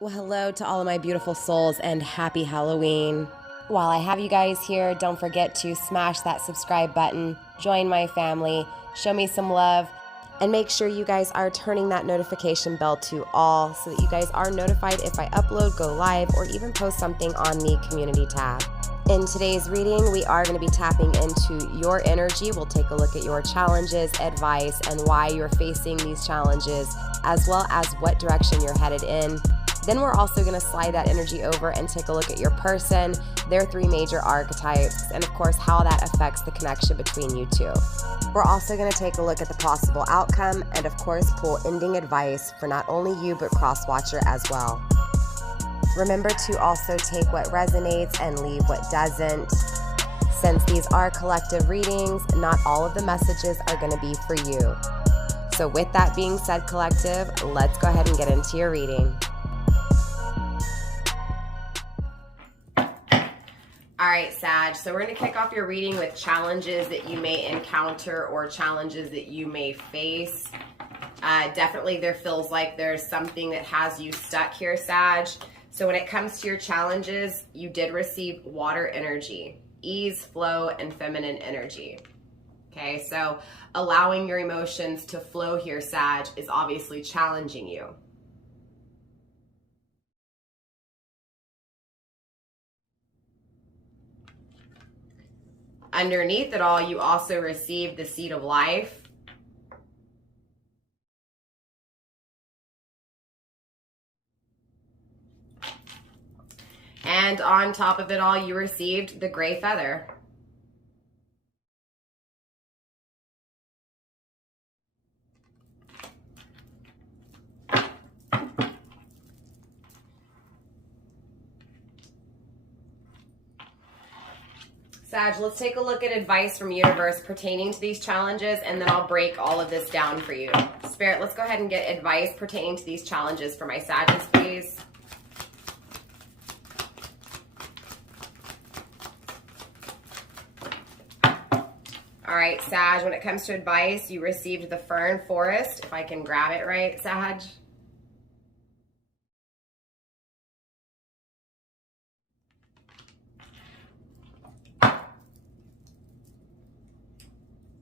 Well, hello to all of my beautiful souls and happy Halloween. While I have you guys here, don't forget to smash that subscribe button, join my family, show me some love, and make sure you guys are turning that notification bell to all so that you guys are notified if I upload, go live, or even post something on the community tab. In today's reading, we are going to be tapping into your energy. We'll take a look at your challenges, advice, and why you're facing these challenges, as well as what direction you're headed in. Then we're also going to slide that energy over and take a look at your person, their 3 major archetypes, and of course how that affects the connection between you two. We're also going to take a look at the possible outcome and of course pull ending advice for not only you but cross-watcher as well. Remember to also take what resonates and leave what doesn't. Since these are collective readings, not all of the messages are going to be for you. So with that being said, collective, let's go ahead and get into your reading. All right, Sag, so we're going to kick off your reading with challenges that you may encounter or challenges that you may face. Definitely there feels like there's something that has you stuck here, Sag. So when it comes to your challenges, you did receive water energy, ease, flow, and feminine energy. Okay, so allowing your emotions to flow here, Sag, is obviously challenging you. Underneath it all, you also received the seed of life. And on top of it all, you received the gray feather. Sag, let's take a look at advice from universe pertaining to these challenges, and then I'll break all of this down for you. Spirit, let's go ahead and get advice pertaining to these challenges for my Sagittarius, please. All right, Sag, when it comes to advice, you received the fern forest. If I can grab it right, Sag.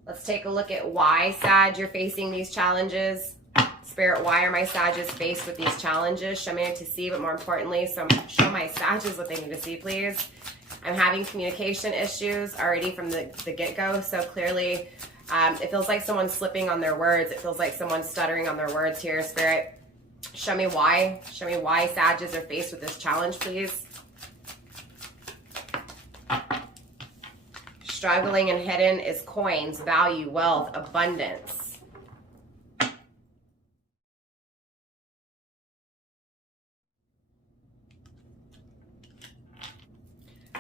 Let's take a look at why, Sag, you're facing these challenges. Spirit, why are my Sages faced with these challenges? Show me to see, but more importantly, show my Sages what they need to see, please. I'm having communication issues already from the get-go, so clearly it feels like someone's slipping on their words. It feels like someone's stuttering on their words here, Spirit. Show me why. Show me why Sages are faced with this challenge, please. Struggling and hidden is coins, value, wealth, abundance.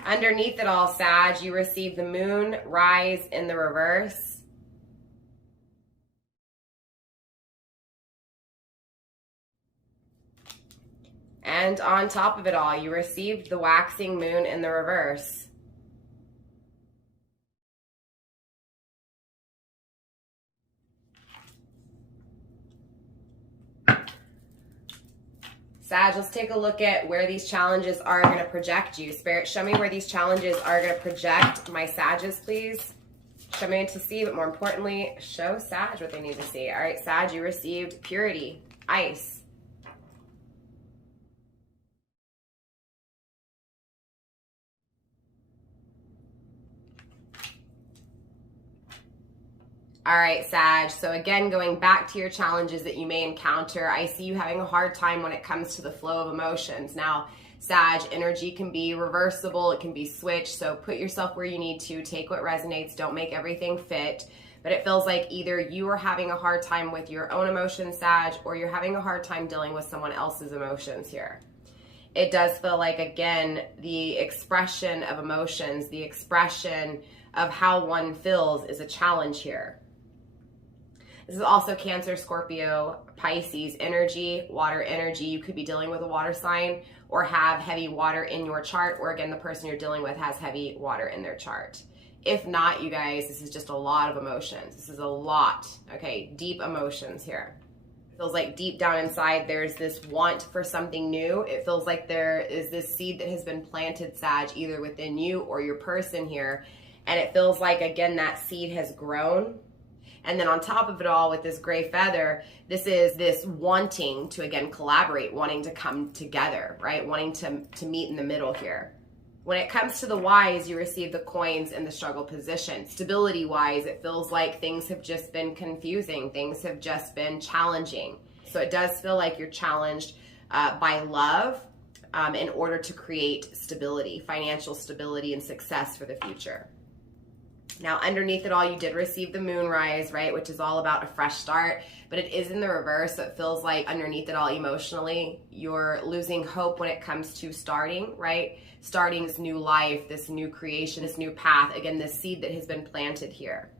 Underneath it all, Sag, you receive the moon, rise in the reverse. And on top of it all, you received the waxing moon in the reverse. Sag, let's take a look at where these challenges are going to project you. Spirit, show me where these challenges are going to project my Sages, please. Show me to see, but more importantly, show Sag what they need to see. All right, Sag, you received purity, ice. All right, Sag, so again, going back to your challenges that you may encounter, I see you having a hard time when it comes to the flow of emotions. Now, Sag, energy can be reversible, it can be switched, so put yourself where you need to, take what resonates, don't make everything fit. But it feels like either you are having a hard time with your own emotions, Sag, or you're having a hard time dealing with someone else's emotions here. It does feel like, again, the expression of emotions, the expression of how one feels is a challenge here. This is also Cancer, Scorpio, Pisces energy, water energy. You could be dealing with a water sign or have heavy water in your chart, or again, the person you're dealing with has heavy water in their chart. If not, you guys, this is just a lot of emotions. This is a lot, okay? Deep emotions here. It feels like deep down inside there's this want for something new. It feels like there is this seed that has been planted, Sag, either within you or your person here. And it feels like, again, that seed has grown. And then on top of it all, with this gray feather, this is this wanting to, again, collaborate, wanting to come together, right? Wanting to meet in the middle here. When it comes to the wise, you receive the coins in the struggle position. Stability wise, it feels like things have just been confusing. Things have just been challenging. So it does feel like you're challenged by love in order to create stability, financial stability and success for the future. Now, underneath it all, you did receive the moonrise, right, which is all about a fresh start, but it is in the reverse, so it feels like underneath it all, emotionally, you're losing hope when it comes to starting, right? Starting this new life, this new creation, this new path, again, this seed that has been planted here.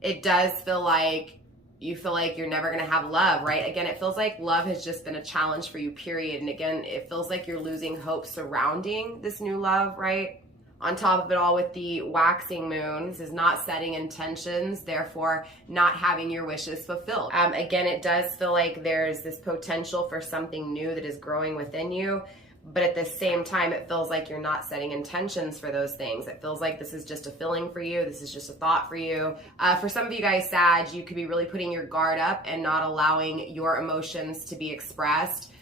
It does feel like you feel like you're never going to have love, right? Again, it feels like love has just been a challenge for you, period. And again, it feels like you're losing hope surrounding this new love, right? On top of it all, with the waxing moon, this is not setting intentions, therefore not having your wishes fulfilled. Again, it does feel like there's this potential for something new that is growing within you, but at the same time, it feels like you're not setting intentions for those things. It feels like this is just a feeling for you. This is just a thought for you. For some of you guys, Sag, you could be really putting your guard up and not allowing your emotions to be expressed.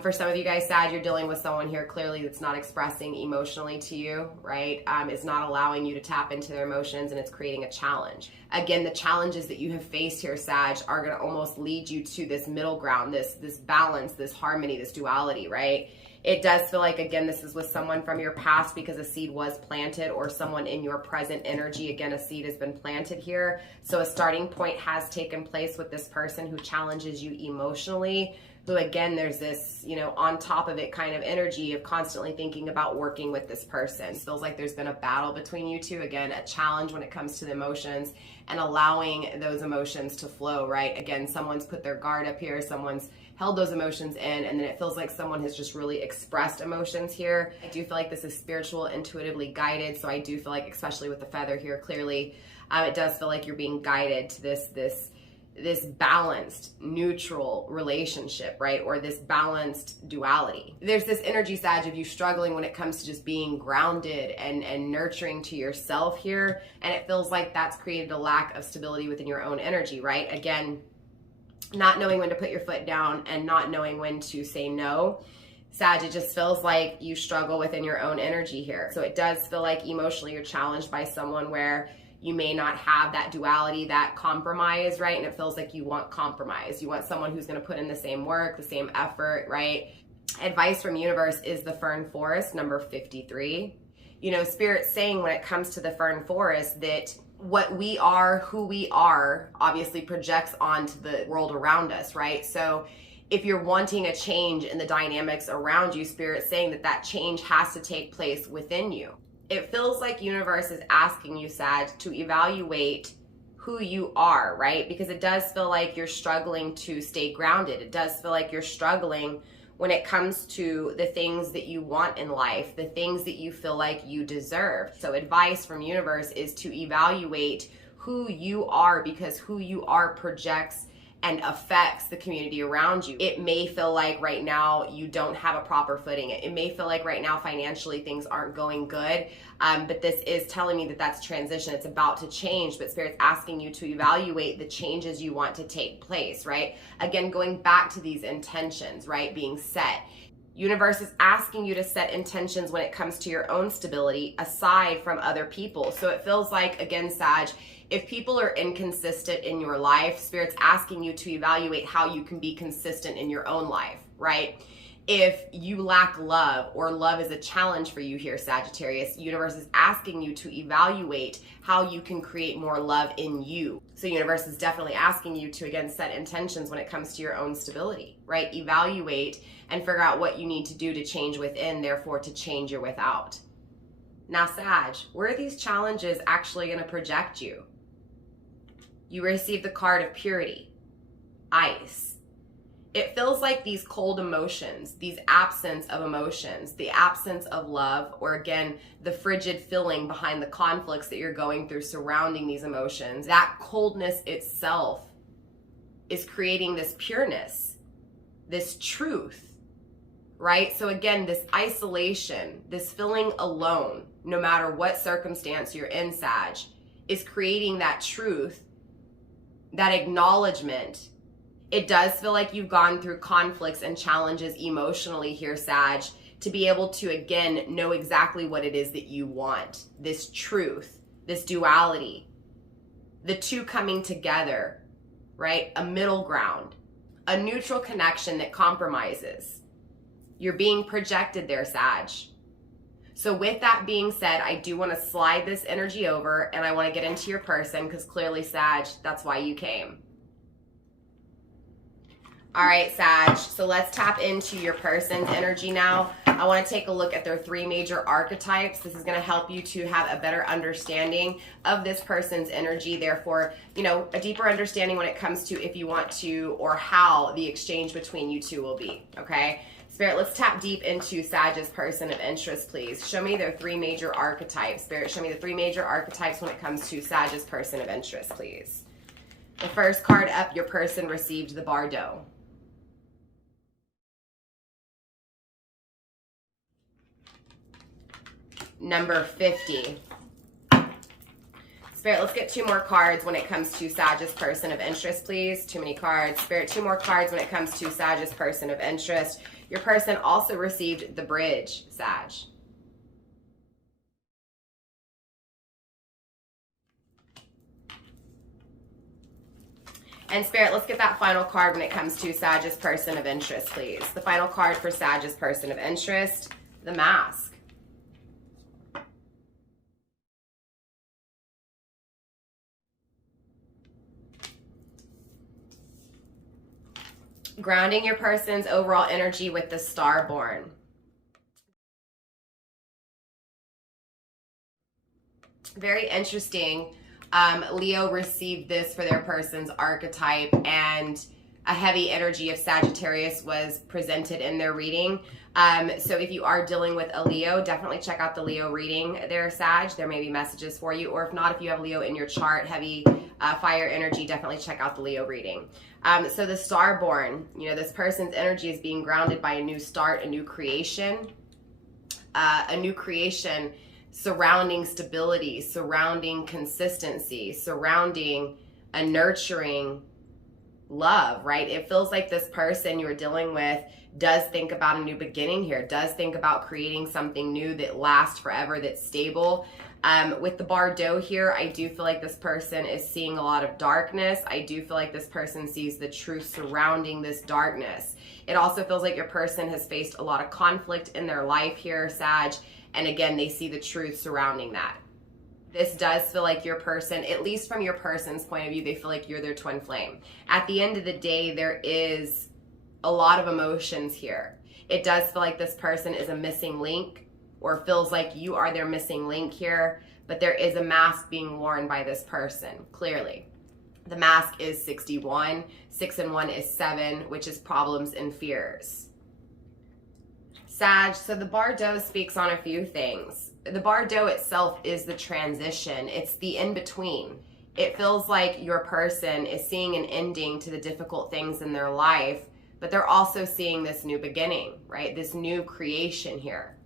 For some of you guys, Sag, you're dealing with someone here clearly that's not expressing emotionally to you, right? It's not allowing you to tap into their emotions, and it's creating a challenge. Again, the challenges that you have faced here, Sag, are going to almost lead you to this middle ground, this balance, this harmony, this duality, right? It does feel like, again, this is with someone from your past because a seed was planted, or someone in your present energy. Again, a seed has been planted here. So a starting point has taken place with this person who challenges you emotionally. So again, there's this, on top of it kind of energy of constantly thinking about working with this person. It feels like there's been a battle between you two. Again, a challenge when it comes to the emotions and allowing those emotions to flow, right? Again, someone's put their guard up here. Someone's held those emotions in, and then it feels like someone has just really expressed emotions here. I do feel like this is spiritual, intuitively guided. So I do feel like, especially with the feather here, clearly, it does feel like you're being guided to this balanced, neutral relationship, right? Or this balanced duality. There's this energy, Sag, of you struggling when it comes to just being grounded and nurturing to yourself here. And it feels like that's created a lack of stability within your own energy, right? Again, not knowing when to put your foot down and not knowing when to say no. Sag, it just feels like you struggle within your own energy here. So it does feel like emotionally you're challenged by someone where you may not have that duality, that compromise, right? And it feels like you want compromise. You want someone who's going to put in the same work, the same effort, right? Advice from universe is the Fern Forest, number 53. Spirit's saying when it comes to the Fern Forest that what we are, who we are, obviously projects onto the world around us, right? So if you're wanting a change in the dynamics around you, Spirit's saying that change has to take place within you. It feels like universe is asking you, Sag, to evaluate who you are, right? Because it does feel like you're struggling to stay grounded. It does feel like you're struggling when it comes to the things that you want in life, the things that you feel like you deserve. So advice from universe is to evaluate who you are, because who you are projects and affects the community around you. It may feel like right now you don't have a proper footing. It may feel like right now financially things aren't going good, but this is telling me that that's transition. It's about to change, but Spirit's asking you to evaluate the changes you want to take place, right? Again, going back to these intentions, right, being set. Universe is asking you to set intentions when it comes to your own stability aside from other people. So it feels like, again, Sag, if people are inconsistent in your life, Spirit's asking you to evaluate how you can be consistent in your own life, right? If you lack love, or love is a challenge for you here, Sagittarius, universe is asking you to evaluate how you can create more love in you. So universe is definitely asking you to, again, set intentions when it comes to your own stability, right? Evaluate and figure out what you need to do to change within, therefore to change your without. Now, Sag, where are these challenges actually going to project you? You receive the card of purity, ice. It feels like these cold emotions, these absence of emotions, the absence of love, or again, the frigid feeling behind the conflicts that you're going through surrounding these emotions, that coldness itself is creating this pureness, this truth, right? So again, this isolation, this feeling alone, no matter what circumstance you're in, Sag, is creating that truth, that acknowledgement. It does feel like you've gone through conflicts and challenges emotionally here, Sag, to be able to, again, know exactly what it is that you want. This truth, this duality, the two coming together, right? A middle ground, a neutral connection that compromises. You're being projected there, Sag. So with that being said, I do want to slide this energy over and I want to get into your person because clearly, Sag, that's why you came. All right, Sag, so let's tap into your person's energy now. I want to take a look at their 3 major archetypes. This is going to help you to have a better understanding of this person's energy. Therefore, you know, a deeper understanding when it comes to if you want to or how the exchange between you two will be, okay? Spirit, let's tap deep into Sag's person of interest, please. Show me their 3 major archetypes. Spirit, show me the 3 major archetypes when it comes to Sag's person of interest, please. The first card up, your person received the Bardo. Number 50. Spirit, let's get 2 more cards when it comes to Sag's person of interest, please. Too many cards. Spirit, 2 more cards when it comes to Sag's person of interest. Your person also received the Bridge, Sag. And Spirit, let's get that final card when it comes to Sag's person of interest, please. The final card for Sag's person of interest, the Mask. Grounding your person's overall energy with the Starborn. Very interesting. Leo received this for their person's archetype, and a heavy energy of Sagittarius was presented in their reading. So if you are dealing with a Leo, definitely check out the Leo reading there, Sag. There may be messages for you. Or if not, if you have Leo in your chart, heavy fire energy, definitely check out the Leo reading. So the Starborn, you know, this person's energy is being grounded by a new start, a new creation surrounding stability, surrounding consistency, surrounding a nurturing love, right? It feels like this person you're dealing with does think about a new beginning here, does think about creating something new that lasts forever, that's stable. With the Bardo here, I do feel like this person is seeing a lot of darkness. I do feel like this person sees the truth surrounding this darkness. It also feels like your person has faced a lot of conflict in their life here, Sag, and again, they see the truth surrounding that. This does feel like your person, at least from your person's point of view, they feel like you're their twin flame. At the end of the day, there is a lot of emotions here. It does feel like this person is a missing link, or feels like you are their missing link here, but there is a mask being worn by this person, clearly. The mask is 61, 6 and 1 is 7, which is problems and fears. Sag, so the Bardo speaks on a few things. The Bardo itself is the transition. It's the in-between. It feels like your person is seeing an ending to the difficult things in their life, but they're also seeing this new beginning, right? This new creation here.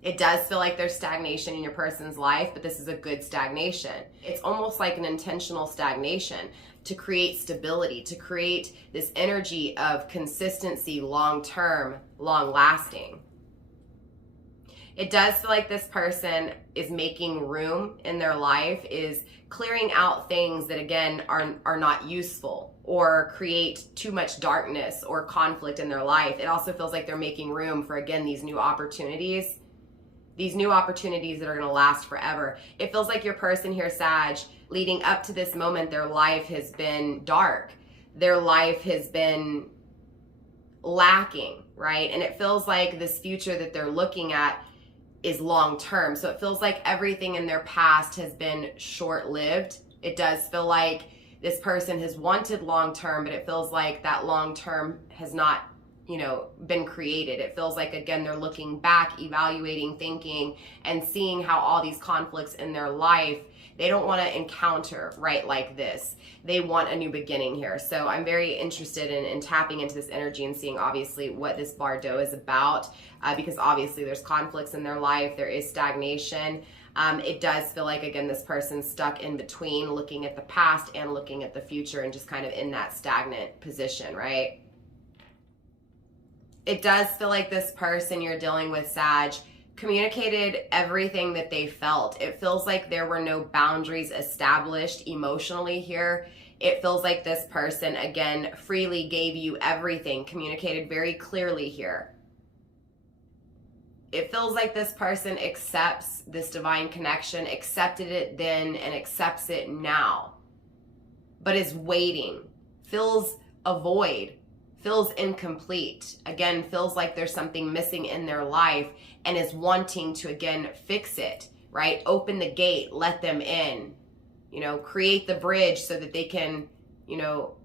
It does feel like there's stagnation in your person's life, but this is a good stagnation. It's almost like an intentional stagnation to create stability, to create this energy of consistency, long-term, long-lasting. It does feel like this person is making room in their life, is clearing out things that, again, are not useful or create too much darkness or conflict in their life. It also feels like they're making room for, again, these new opportunities that are going to last forever. It feels like your person here, Sag, leading up to this moment, their life has been dark. Their life has been lacking, right? And it feels like this future that they're looking at is long-term. So it feels like everything in their past has been short-lived. It does feel like this person has wanted long-term, but it feels like that long-term has not been created. It feels like, again, they're looking back, evaluating, thinking, and seeing how all these conflicts in their life, they don't want to encounter, right, like this. They want a new beginning here. So I'm very interested in tapping into this energy and seeing, obviously, what this Bardo is about, because obviously there's conflicts in their life. There is stagnation. It does feel like, again, this person's stuck in between, looking at the past and looking at the future, and just kind of in that stagnant position, right? It does feel like this person you're dealing with, Sag, communicated everything that they felt. It feels like there were no boundaries established emotionally here. It feels like this person, again, freely gave you everything, communicated very clearly here. It feels like this person accepts this divine connection, accepted it then and accepts it now, but is waiting, feels a void, feels incomplete, again, feels like there's something missing in their life, and is wanting to, again, fix it, right? Open the gate, let them in, create the bridge so that they can,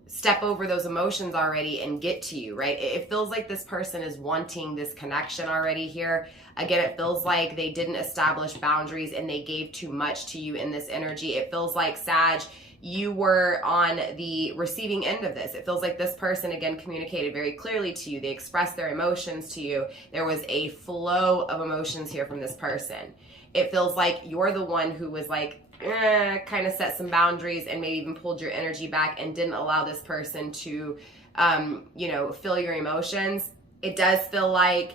step over those emotions already and get to you, right? It feels like this person is wanting this connection already here. Again, it feels like they didn't establish boundaries and they gave too much to you in this energy. It feels like, Sag, you were on the receiving end of this. It feels like this person, again, communicated very clearly to you. They expressed their emotions to you. There was a flow of emotions here from this person. It feels like you're the one who was like, kind of set some boundaries and maybe even pulled your energy back and didn't allow this person to, feel your emotions. It does feel like,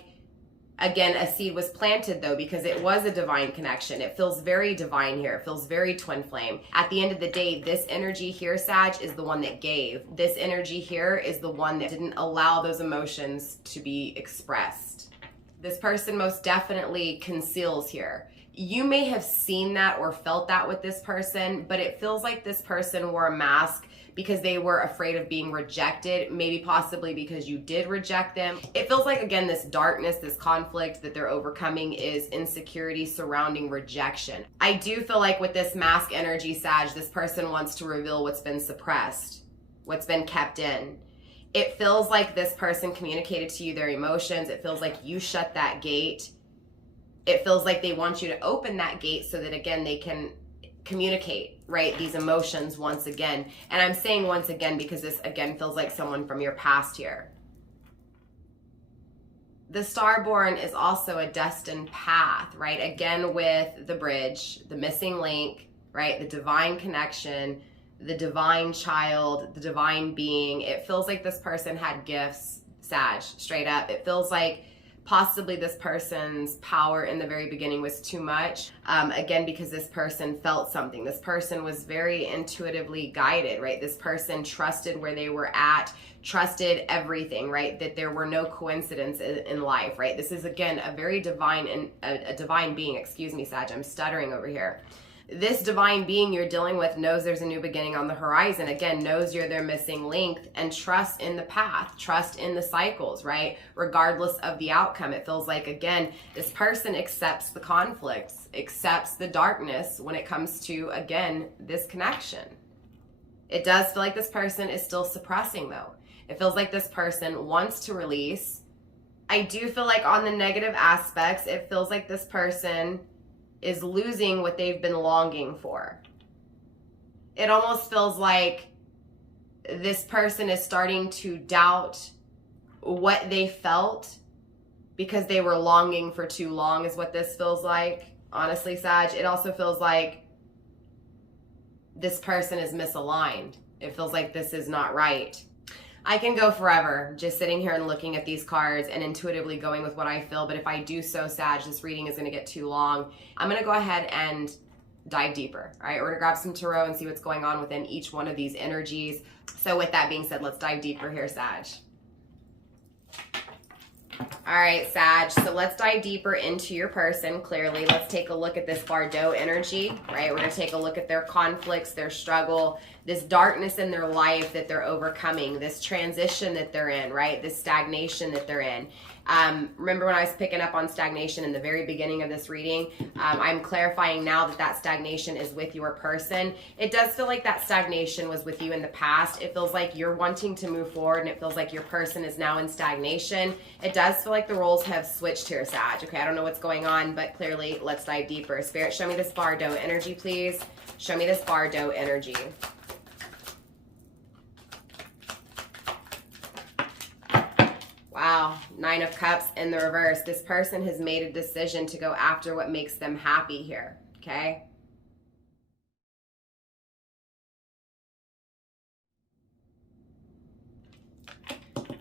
again, a seed was planted, though, because it was a divine connection. It feels very divine here. It feels very twin flame. At the end of the day, this energy here, Sag, is the one that gave. This energy here is the one that didn't allow those emotions to be expressed. This person most definitely conceals here. You may have seen that or felt that with this person, but it feels like this person wore a mask because they were afraid of being rejected, maybe possibly because you did reject them. It feels like, again, this darkness, this conflict that they're overcoming is insecurity surrounding rejection. I do feel like with this mask energy, Sag, this person wants to reveal what's been suppressed, what's been kept in. It feels like this person communicated to you their emotions. It feels like you shut that gate. It feels like they want you to open that gate so that, again, they can communicate, right, these emotions once again. And I'm saying once again because this, again, feels like someone from your past here. The Starborn is also a destined path, right? Again, with the bridge, the missing link, right? The divine connection, the divine child, the divine being. It feels like this person had gifts, Sag, straight up. It feels like possibly this person's power in the very beginning was too much, again, because this person felt something. This person was very intuitively guided, right? This person trusted where they were at, trusted everything, right? That there were no coincidences in life, right? This is, again, a very divine and a divine being. Excuse me, Sag, I'm stuttering over here. This divine being you're dealing with knows there's a new beginning on the horizon. Again, knows you're their missing link, and trust in the path, trust in the cycles, right? Regardless of the outcome. It feels like, again, this person accepts the conflicts, accepts the darkness when it comes to, again, this connection. It does feel like this person is still suppressing, though. It feels like this person wants to release. I do feel like on the negative aspects, it feels like this person is losing what they've been longing for. It almost feels like this person is starting to doubt what they felt because they were longing for too long, is what this feels like. Honestly, Sag, it also feels like this person is misaligned. It feels like this is not right. I can go forever just sitting here and looking at these cards and intuitively going with what I feel, but if I do so, Sag, this reading is going to get too long. I'm going to go ahead and dive deeper. All right, we're going to grab some tarot and see what's going on within each one of these energies. So with that being said, let's dive deeper here, Sag. All right, Sag, so let's dive deeper into your person, clearly. Let's take a look at this Bardo energy, right? We're going to take a look at their conflicts, their struggle, this darkness in their life that they're overcoming, this transition that they're in, right? This stagnation that they're in. Remember when I was picking up on stagnation in the very beginning of this reading? I'm clarifying now that that stagnation is with your person. It does feel like that stagnation was with you in the past. It feels like you're wanting to move forward, and it feels like your person is now in stagnation. It does feel like the roles have switched here, Sag. Okay, I don't know what's going on, but clearly, let's dive deeper. Spirit, show me this Bardo energy, please. Show me this Bardo energy. Wow, 9 of Cups in the reverse. This person has made a decision to go after what makes them happy here, okay?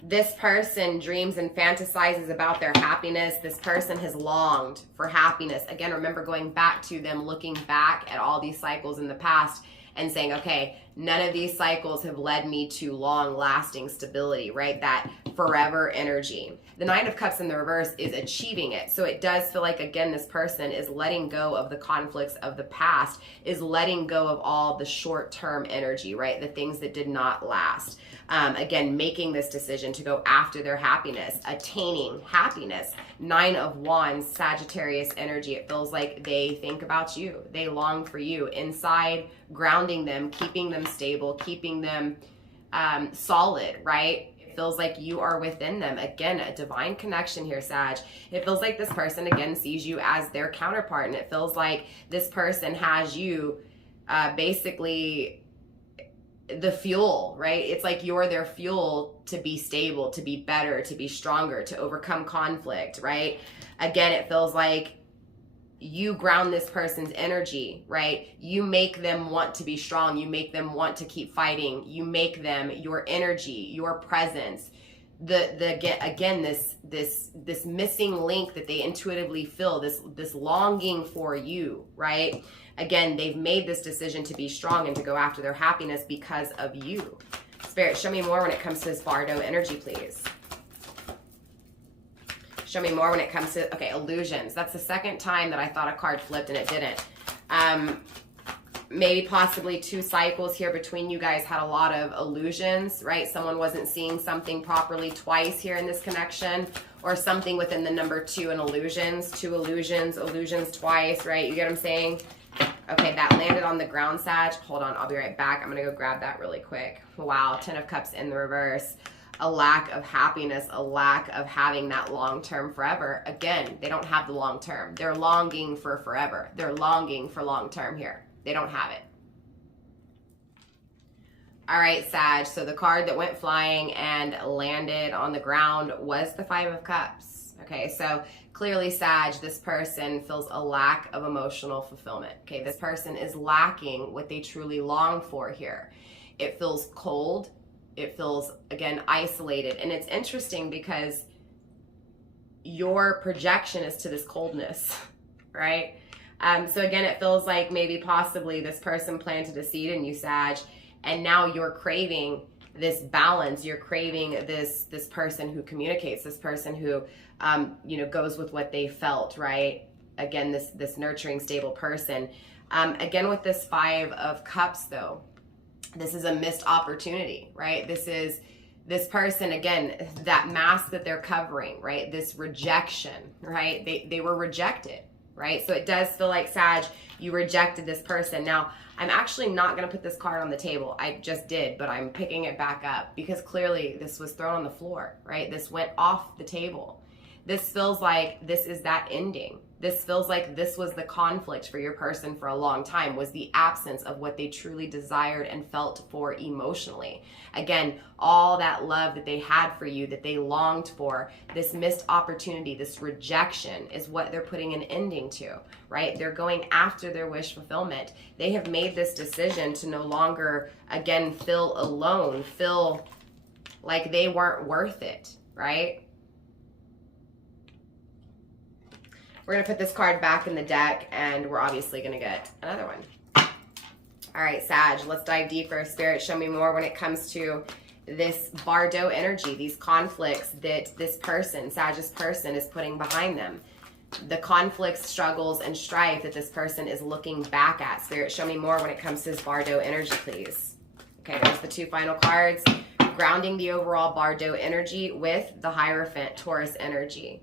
This person dreams and fantasizes about their happiness. This person has longed for happiness. Again, remember going back to them, looking back at all these cycles in the past and saying, okay, none of these cycles have led me to long-lasting stability, right? That forever energy. The 9 of Cups in the reverse is achieving it. So it does feel like, again, this person is letting go of the conflicts of the past, is letting go of all the short-term energy, right? The things that did not last. Again, making this decision to go after their happiness, attaining happiness. 9 of Wands, Sagittarius energy. It feels like they think about you. They long for you inside, grounding them, keeping them stable, keeping them solid, right? It feels like you are within them. Again, a divine connection here, Sag. It feels like this person, again, sees you as their counterpart, and it feels like this person has you basically the fuel, right? It's like you're their fuel to be stable, to be better, to be stronger, to overcome conflict, right? Again, it feels like you ground this person's energy, right? You make them want to be strong. You make them want to keep fighting. You make them your energy, your presence. This missing link that they intuitively feel, this longing for you, right? Again, they've made this decision to be strong and to go after their happiness because of you. Spirit, show me more when it comes to this Bardo energy, please. Show me more when it comes to, okay, illusions. That's the second time that I thought a card flipped and it didn't. Maybe possibly 2 cycles here between you guys had a lot of illusions, right? Someone wasn't seeing something properly twice here in this connection, or something within the number 2 in illusions. 2 illusions, illusions twice, right? You get what I'm saying? Okay, that landed on the ground, Sag. Hold on, I'll be right back. I'm going to go grab that really quick. Wow, 10 of Cups in the reverse. A lack of happiness, a lack of having that long-term forever. Again, they don't have the long-term. They're longing for forever. They're longing for long-term here. They don't have it. All right, Sag, so the card that went flying and landed on the ground was the 5 of Cups. Okay, so clearly, Sag, this person feels a lack of emotional fulfillment. Okay, this person is lacking what they truly long for here. It feels cold. It feels, again, isolated. And it's interesting because your projection is to this coldness, right? So again, it feels like maybe possibly this person planted a seed in you, Sag, and now you're craving this balance. You're craving this person who communicates, this person who goes with what they felt, right? Again, this nurturing, stable person. Again, with this 5 of Cups, though, this is a missed opportunity, right? This is this person, again, that mask that they're covering, right? This rejection, right? They were rejected, right? So it does feel like, Sag, you rejected this person. Now, I'm actually not going to put this card on the table. I just did, but I'm picking it back up because clearly this was thrown on the floor, right? This went off the table. This feels like this is that ending. This feels like this was the conflict for your person for a long time, was the absence of what they truly desired and felt for emotionally. Again, all that love that they had for you, that they longed for, this missed opportunity, this rejection is what they're putting an ending to, right? They're going after their wish fulfillment. They have made this decision to no longer, again, feel alone, feel like they weren't worth it, right? We're going to put this card back in the deck, and we're obviously going to get another one. All right, Sag, let's dive deeper. Spirit, show me more when it comes to this Bardo energy, these conflicts that this person, Sag's person, is putting behind them. The conflicts, struggles, and strife that this person is looking back at. Spirit, show me more when it comes to this Bardo energy, please. Okay, there's the two final cards. Grounding the overall Bardo energy with the Hierophant Taurus energy.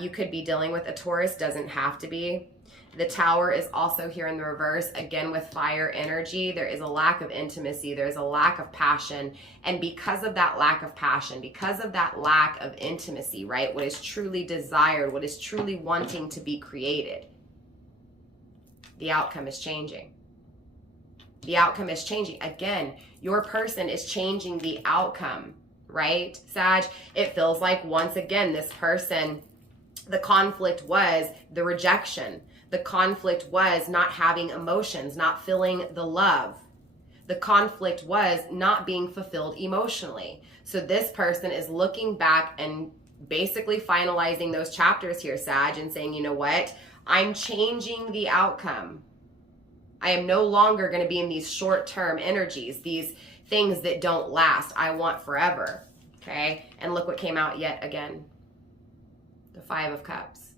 You could be dealing with a Taurus, doesn't have to be. The Tower is also here in the reverse, again with fire energy. There is a lack of intimacy, there's a lack of passion, and because of that lack of passion, because of that lack of intimacy, right, what is truly desired, what is truly wanting to be created, the outcome is changing. The outcome is changing. Again, your person is changing the outcome, right, Sag? It feels like, once again, this person, the conflict was the rejection. The conflict was not having emotions, not feeling the love. The conflict was not being fulfilled emotionally. So this person is looking back and basically finalizing those chapters here, Sag, and saying, you know what? I'm changing the outcome. I am no longer going to be in these short-term energies, these things that don't last. I want forever, okay? And look what came out yet again. The Five of Cups.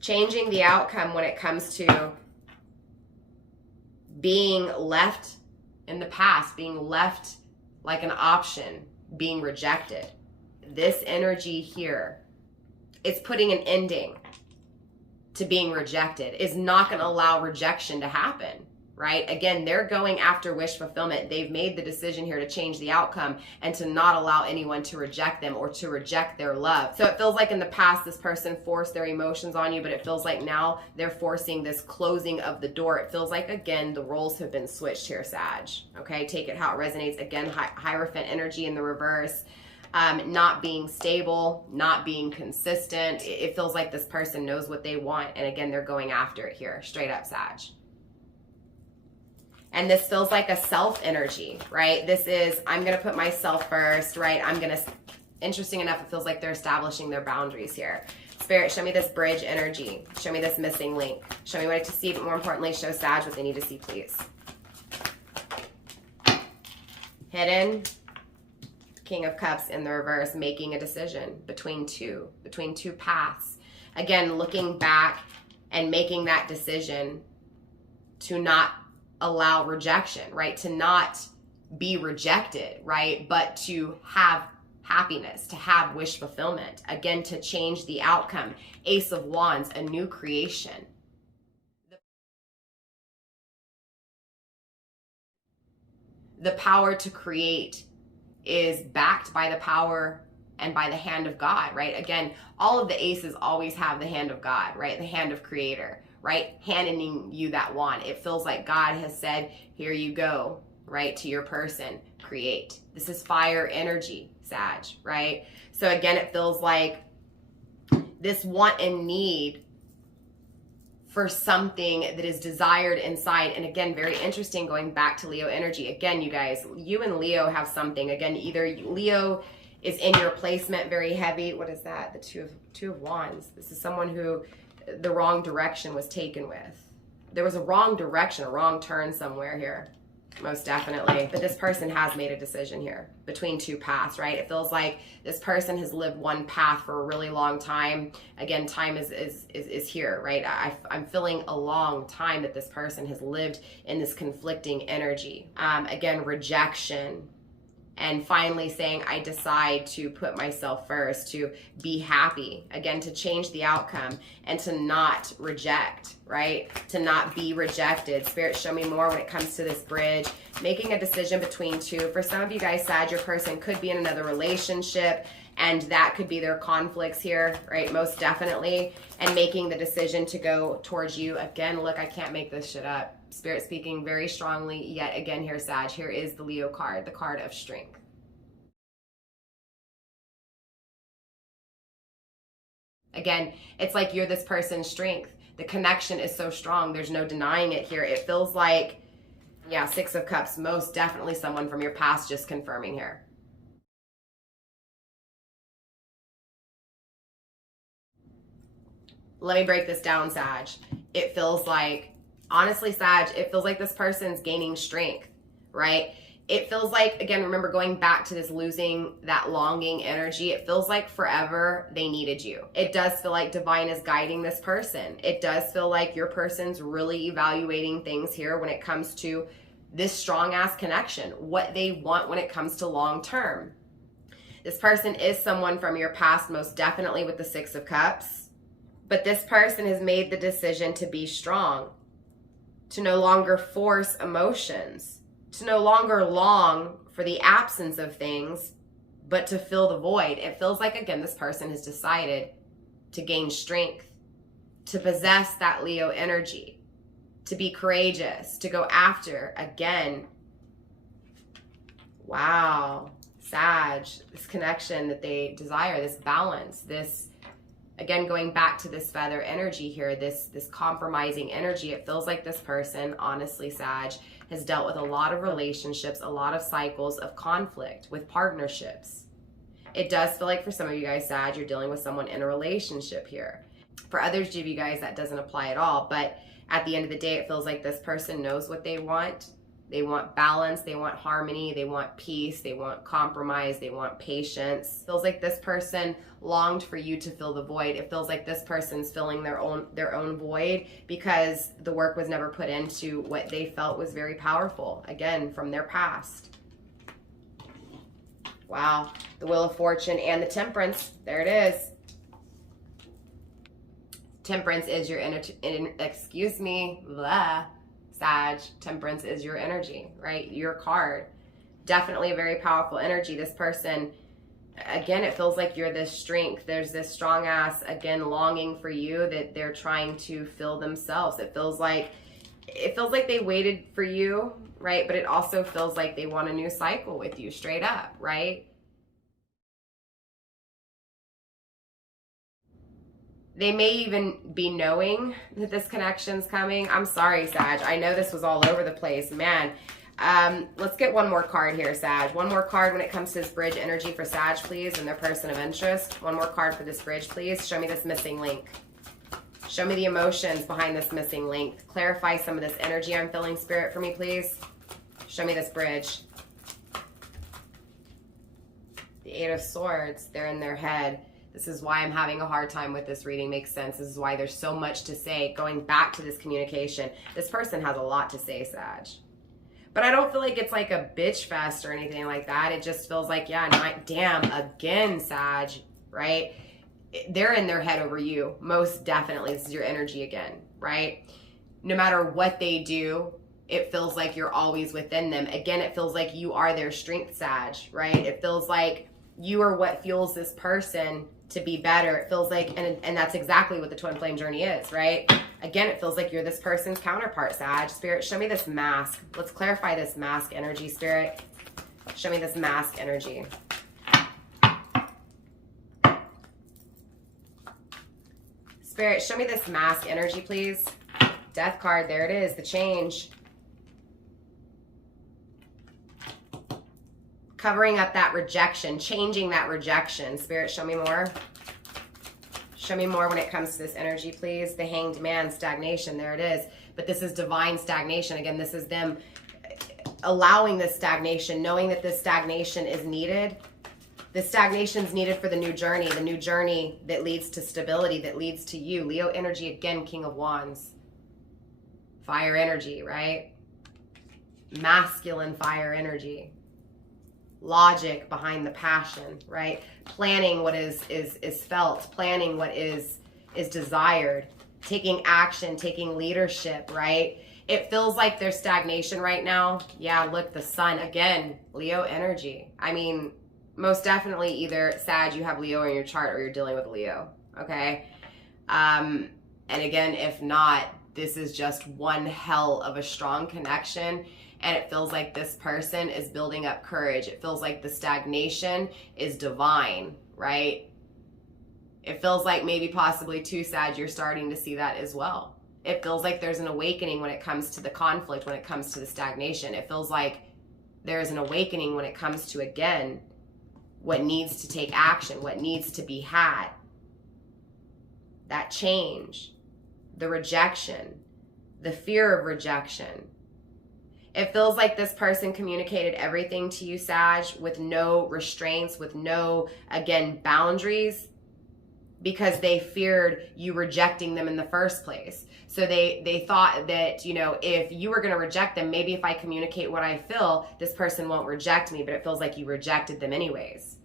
Changing the outcome when it comes to being left in the past, being left like an option, being rejected. This energy here, it's putting an ending to being rejected, is not going to allow rejection to happen, right? Again, they're going after wish fulfillment. They've made the decision here to change the outcome and to not allow anyone to reject them or to reject their love. So it feels like in the past, this person forced their emotions on you, but it feels like now they're forcing this closing of the door. It feels like, again, the roles have been switched here, Sag. Okay, take it how it resonates. Again, Hierophant energy in the reverse. Not being stable, not being consistent. It feels like this person knows what they want. And again, they're going after it here. Straight up, Sag. And this feels like a self energy, right? This is, I'm going to put myself first, right? I'm going to, interesting enough, it feels like they're establishing their boundaries here. Spirit, show me this bridge energy. Show me this missing link. Show me what I need to see, but more importantly, show Sag what they need to see, please. Hidden. King of Cups in the reverse, making a decision between two paths. Again, looking back and making that decision to not allow rejection, right? To not be rejected, right? But to have happiness, to have wish fulfillment. Again, to change the outcome. Ace of Wands, a new creation. The power to create is backed by the power and by the hand of God, right? Again, all of the aces always have the hand of God, right? The hand of creator, right? Handing you that wand. It feels like God has said, here you go, right? To your person, create. This is fire energy, Sag, right? So again, it feels like this want and need for something that is desired inside. And again, very interesting, going back to Leo energy. Again, you guys, you and Leo have something. Again, either Leo is in your placement very heavy. What is that? The two of Wands. This is someone who the wrong direction was taken with. There was a wrong direction, a wrong turn somewhere here. Most definitely. But this person has made a decision here between two paths, right? It feels like this person has lived one path for a really long time. Again, time is here, right? I'm feeling a long time that this person has lived in this conflicting energy. Again, rejection. And finally saying, I decide to put myself first, to be happy, again, to change the outcome and to not reject, right? To not be rejected. Spirit, show me more when it comes to this bridge. Making a decision between two. For some of you guys, Sag, your person could be in another relationship, and that could be their conflicts here, right? Most definitely. And making the decision to go towards you. Again, look, I can't make this shit up. Spirit speaking very strongly yet again here, Sag. Here is the Leo card, the card of strength. Again, it's like you're this person's strength. The connection is so strong. There's no denying it here. It feels like, yeah, Six of Cups, most definitely someone from your past, just confirming here. Let me break this down, Sag. It feels like, honestly, Sag, it feels like this person's gaining strength, right? It feels like, again, remember going back to this losing that longing energy, it feels like forever they needed you. It does feel like divine is guiding this person. It does feel like your person's really evaluating things here when it comes to this strong ass connection, what they want when it comes to long term. This person is someone from your past, most definitely, with the Six of Cups. But this person has made the decision to be strong, to no longer force emotions, to no longer long for the absence of things, but to fill the void. It feels like, again, this person has decided to gain strength, to possess that Leo energy, to be courageous, to go after, again. Wow. Sag, this connection that they desire, this balance, this, again, going back to this feather energy here, this compromising energy. It feels like this person, honestly, Sag, has dealt with a lot of relationships, a lot of cycles of conflict with partnerships. It does feel like for some of you guys, Sag, you're dealing with someone in a relationship here. For others of you guys, that doesn't apply at all. But at the end of the day, it feels like this person knows what they want. They want balance, they want harmony, they want peace, they want compromise, they want patience. It feels like this person longed for you to fill the void. It feels like this person's filling their own void because the work was never put into what they felt was very powerful, again, from their past. Wow, the Wheel of Fortune and the Temperance, there it is. Temperance is your Sag, Temperance is your energy, right? Your card. Definitely a very powerful energy. This person, again, it feels like you're this strength. There's this strong ass, again, longing for you that they're trying to fill themselves. It feels like they waited for you, right? But it also feels like they want a new cycle with you, straight up, right? They may even be knowing that this connection's coming. I'm sorry, Sag. I know this was all over the place. Man, let's get one more card here, Sag. One more card when it comes to this bridge energy for Sag, please, and their person of interest. One more card for this bridge, please. Show me this missing link. Show me the emotions behind this missing link. Clarify some of this energy I'm feeling, Spirit, for me, please. Show me this bridge. The Eight of Swords, they're in their head. This is why I'm having a hard time with this reading. Makes sense. This is why there's so much to say. Going back to this communication, this person has a lot to say, Sag. But I don't feel like it's like a bitch fest or anything like that. It just feels like, yeah, damn, again, Sag, right? They're in their head over you. Most definitely. This is your energy again, right? No matter what they do, it feels like you're always within them. Again, it feels like you are their strength, Sag, right? It feels like you are what fuels this person to be better. It feels like, and that's exactly what the twin flame journey is, right? Again, it feels like you're this person's counterpart, Sag. Spirit, show me this mask. Let's clarify this mask energy, Spirit. Show me this mask energy. Spirit, show me this mask energy, please. Death card, there it is, the change. Covering up that rejection, changing that rejection. Spirit, show me more. Show me more when it comes to this energy, please. The Hanged Man, stagnation, there it is. But this is divine stagnation. Again, this is them allowing this stagnation, knowing that this stagnation is needed. This stagnation is needed for the new journey that leads to stability, that leads to you. Leo energy, again, King of Wands. Fire energy, right? Masculine fire energy. Logic behind the passion, right? Planning what is felt, planning what is desired, taking action, taking leadership, right? It feels like there's stagnation right now. Yeah, look, the sun, again, Leo energy. I mean, most definitely either, Sag, you have Leo in your chart or you're dealing with Leo, okay? And again, if not, this is just one hell of a strong connection. And it feels like this person is building up courage. It feels like the stagnation is divine, right? It feels like maybe possibly too, Sag, you're starting to see that as well. It feels like there's an awakening when it comes to the conflict, when it comes to the stagnation. It feels like there's an awakening when it comes to, again, what needs to take action, what needs to be had. That change, the rejection, the fear of rejection. It feels like this person communicated everything to you, Sag, with no restraints, with no, again, boundaries, because they feared you rejecting them in the first place. So they thought that, you know, if you were going to reject them, maybe if I communicate what I feel, this person won't reject me, but it feels like you rejected them anyways.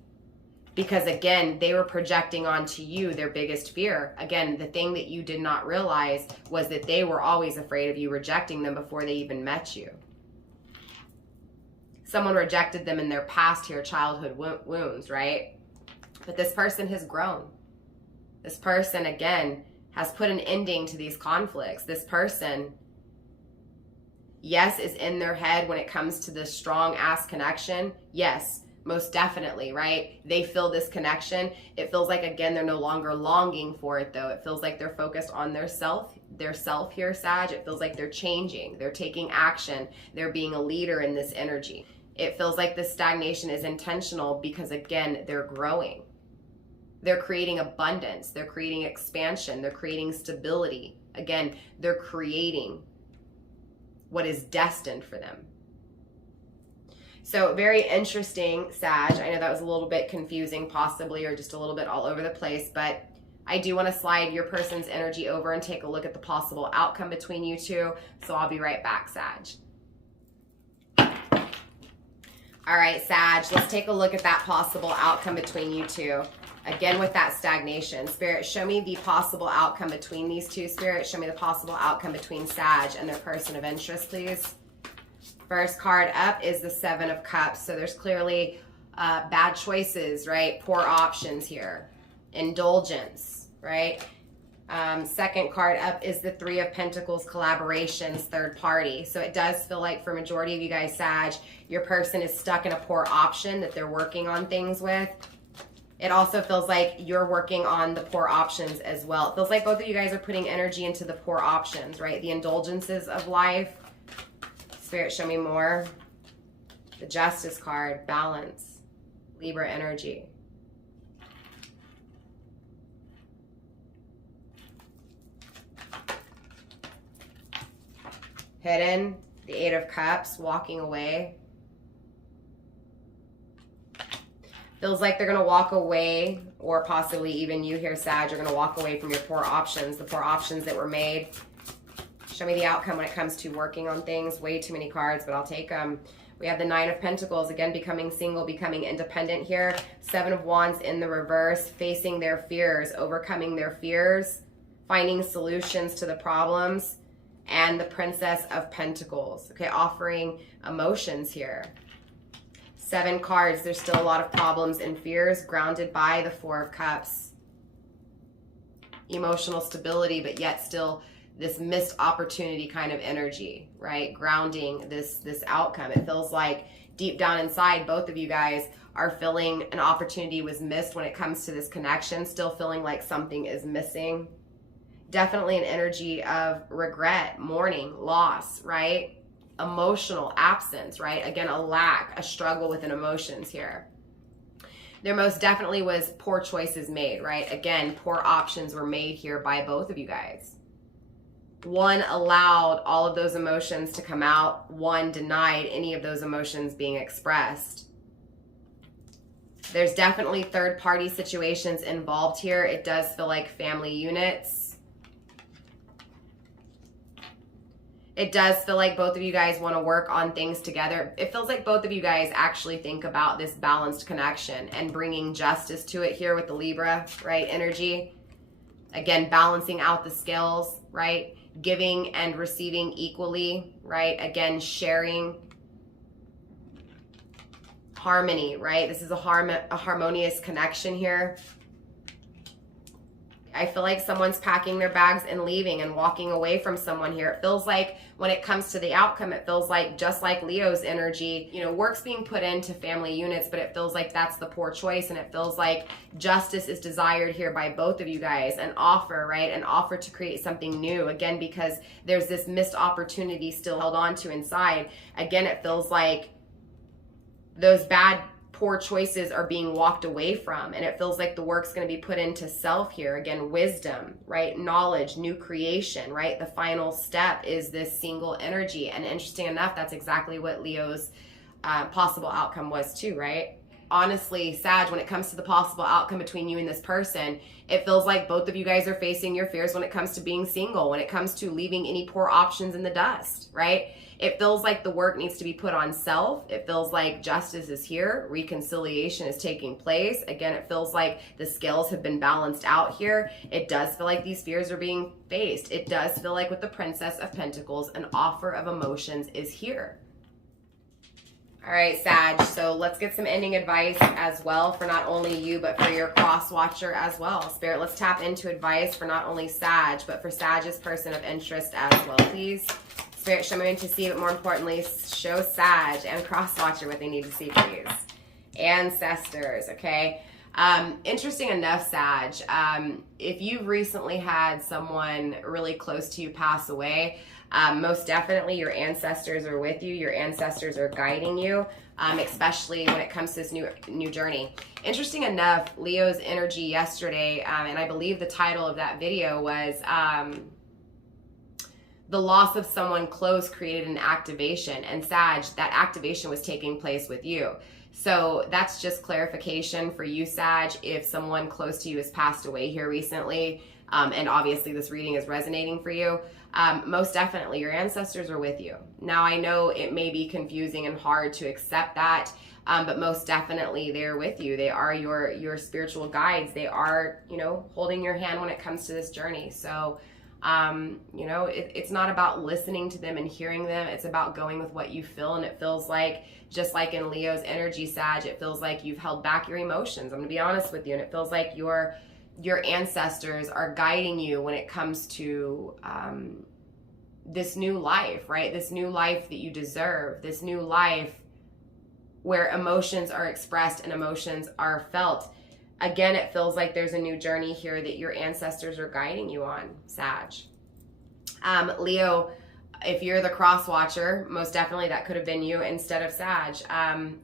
Because again, they were projecting onto you their biggest fear. Again, the thing that you did not realize was that they were always afraid of you rejecting them before they even met you. Someone rejected them in their past here, childhood wounds, right? But this person has grown. This person, again, has put an ending to these conflicts. This person, yes, is in their head when it comes to this strong-ass connection. Yes, most definitely, right? They feel this connection. It feels like, again, they're no longer longing for it, though. It feels like they're focused on their self here, Sag. It feels like they're changing. They're taking action. They're being a leader in this energy. It feels like this stagnation is intentional because, again, they're growing. They're creating abundance. They're creating expansion. They're creating stability. Again, they're creating what is destined for them. So very interesting, Sag. I know that was a little bit confusing possibly, or just a little bit all over the place, but I do want to slide your person's energy over and take a look at the possible outcome between you two. So I'll be right back, Sag. All right, Sag, let's take a look at that possible outcome between you two. Again, with that stagnation. Spirit, show me the possible outcome between these two. Spirit, show me the possible outcome between Sag and their person of interest, please. First card up is the Seven of Cups. So there's clearly bad choices, right? Poor options here. Indulgence, right? Second card up is the Three of Pentacles, collaborations, third party. So it does feel like for majority of you guys, Sag, your person is stuck in a poor option that they're working on things with. It also feels like you're working on the poor options as well. It feels like both of you guys are putting energy into the poor options, right? The indulgences of life. Spirit, show me more. The Justice card, balance, Libra energy. Hidden, the Eight of Cups, walking away. Feels like they're going to walk away, or possibly even you here, Sag, are going to walk away from your poor options, the poor options that were made. Show me the outcome when it comes to working on things. Way too many cards, but I'll take them. We have the Nine of Pentacles, again, becoming single, becoming independent here. Seven of Wands in the reverse, facing their fears, overcoming their fears, finding solutions to the problems. And the Princess of Pentacles, okay, offering emotions here. Seven cards, there's still a lot of problems and fears, grounded by the Four of Cups. Emotional stability, but yet still this missed opportunity kind of energy, right? Grounding this outcome. It feels like deep down inside, both of you guys are feeling an opportunity was missed when it comes to this connection, still feeling like something is missing. Definitely an energy of regret, mourning, loss, right? Emotional absence, right? Again, a lack, a struggle with an emotions here. There most definitely was poor choices made, right? Again, poor options were made here by both of you guys. One allowed all of those emotions to come out. One denied any of those emotions being expressed. There's definitely third-party situations involved here. It does feel like family units. It does feel like both of you guys want to work on things together. It feels like both of you guys actually think about this balanced connection and bringing justice to it here with the Libra, right, energy. Again, balancing out the scales, right? Giving and receiving equally, right? Again, sharing. Harmony, right? This is a harmonious connection here. I feel like someone's packing their bags and leaving and walking away from someone here. It feels like when it comes to the outcome, it feels like just like Leo's energy, you know, work's being put into family units, but it feels like that's the poor choice. And it feels like justice is desired here by both of you guys. An offer, right? An offer to create something new. Again, because there's this missed opportunity still held on to inside. Again, it feels like those bad poor choices are being walked away from, and it feels like the work's going to be put into self here. Again, wisdom, right? Knowledge, new creation, right? The final step is this single energy. And interesting enough, that's exactly what Leo's possible outcome was too, right? Honestly, Sag, when it comes to the possible outcome between you and this person, it feels like both of you guys are facing your fears when it comes to being single, when it comes to leaving any poor options in the dust, right? It feels like the work needs to be put on self. It feels like justice is here. Reconciliation is taking place. Again, it feels like the scales have been balanced out here. It does feel like these fears are being faced. It does feel like with the Princess of Pentacles, an offer of emotions is here. All right, Sag, so let's get some ending advice as well for not only you, but for your cross watcher as well. Spirit, let's tap into advice for not only Sag, but for Sag's person of interest as well, please. Spirit, show me what to see, but more importantly, show Sag and cross watcher what they need to see, please. Ancestors, okay? Interesting enough, Sag, if you've recently had someone really close to you pass away, most definitely your ancestors are with you. Your ancestors are guiding you, especially when it comes to this new journey. Interesting enough, Leo's energy yesterday, and I believe the title of that video was the loss of someone close created an activation. And Sag, that activation was taking place with you. So that's just clarification for you, Sag, if someone close to you has passed away here recently, and obviously this reading is resonating for you, most definitely your ancestors are with you. Now, I know it may be confusing and hard to accept that, but most definitely they're with you. They are your spiritual guides. They are, you know, holding your hand when it comes to this journey. So, you know, it's not about listening to them and hearing them. It's about going with what you feel. And it feels like, just like in Leo's energy, Sag, it feels like you've held back your emotions. I'm gonna be honest with you. And it feels like your ancestors are guiding you when it comes to this new life, right? This new life that you deserve, this new life where emotions are expressed and emotions are felt. Again, it feels like there's a new journey here that your ancestors are guiding you on, Sag. Leo, if you're the cross watcher, most definitely that could have been you instead of Sag.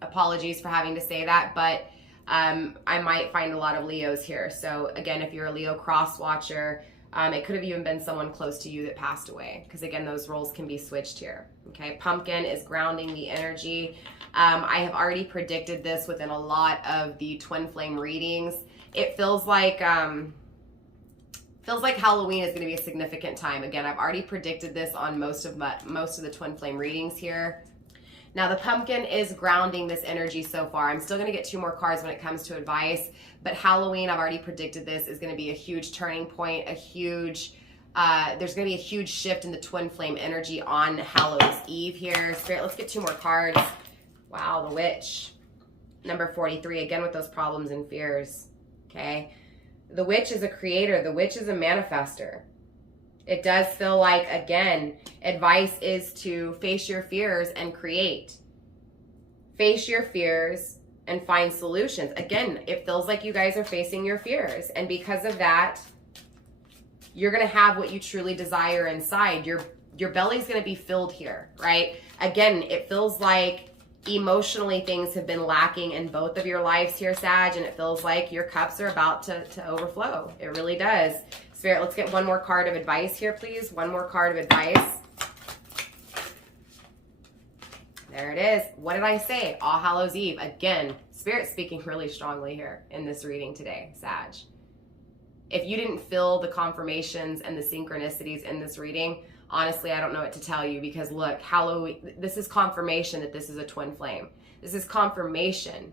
Apologies for having to say that, but I might find a lot of Leos here. So again, if you're a Leo cross watcher, it could have even been someone close to you that passed away, because again, those roles can be switched here. Okay, Pumpkin is grounding the energy. I have already predicted this within a lot of the twin flame readings. It feels like Halloween is going to be a significant time. Again, I've already predicted this on most of the twin flame readings here. Now, the Pumpkin is grounding this energy so far. I'm still going to get 2 more cards when it comes to advice, but Halloween, I've already predicted this, is going to be a huge turning point, there's going to be a huge shift in the twin flame energy on Hallows Eve here. Spirit, let's get 2 more cards. Wow, the Witch. Number 43, again with those problems and fears, okay? The Witch is a creator. The Witch is a manifester. It does feel like, again, advice is to face your fears and create. Face your fears and find solutions. Again, it feels like you guys are facing your fears. And because of that, you're going to have what you truly desire inside. Your belly's going to be filled here, right? Again, it feels like emotionally things have been lacking in both of your lives here, Sag, and it feels like your cups are about to overflow. It really does. Spirit, let's get 1 more card of advice here, please. 1 more card of advice. There it is. What did I say? All Hallows Eve. Again, Spirit speaking really strongly here in this reading today, Sag. If you didn't feel the confirmations and the synchronicities in this reading, honestly, I don't know what to tell you, because look, Halloween, this is confirmation that this is a twin flame. This is confirmation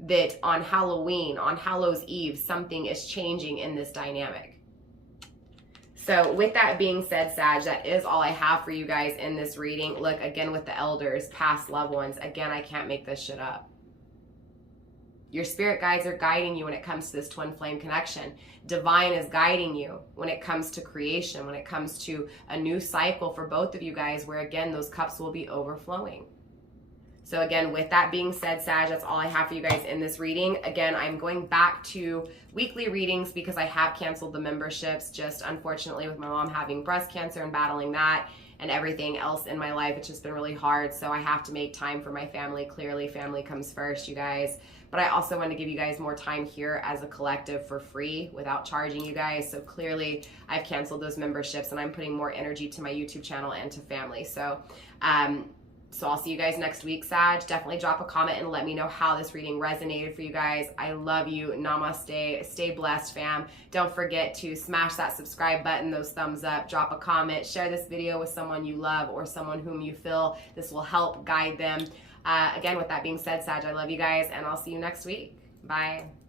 that on Halloween, on Hallows Eve, something is changing in this dynamic. So with that being said, Sag, that is all I have for you guys in this reading. Look, again, with the elders, past loved ones, again, I can't make this shit up. Your spirit guides are guiding you when it comes to this twin flame connection. Divine is guiding you when it comes to creation, when it comes to a new cycle for both of you guys, where again, those cups will be overflowing. So again, with that being said, Sag, that's all I have for you guys in this reading. Again, I'm going back to weekly readings because I have canceled the memberships, just unfortunately with my mom having breast cancer and battling that. and everything else in my life. It's just been really hard. So I have to make time for my family. Clearly, family comes first, you guys. But I also want to give you guys more time here as a collective for free without charging you guys. So clearly I've canceled those memberships and I'm putting more energy to my YouTube channel and to family. So, so I'll see you guys next week, Sag. Definitely drop a comment and let me know how this reading resonated for you guys. I love you. Namaste. Stay blessed, fam. Don't forget to smash that subscribe button, those thumbs up, drop a comment, share this video with someone you love or someone whom you feel this will help guide them. Again, with that being said, Sag, I love you guys, and I'll see you next week. Bye.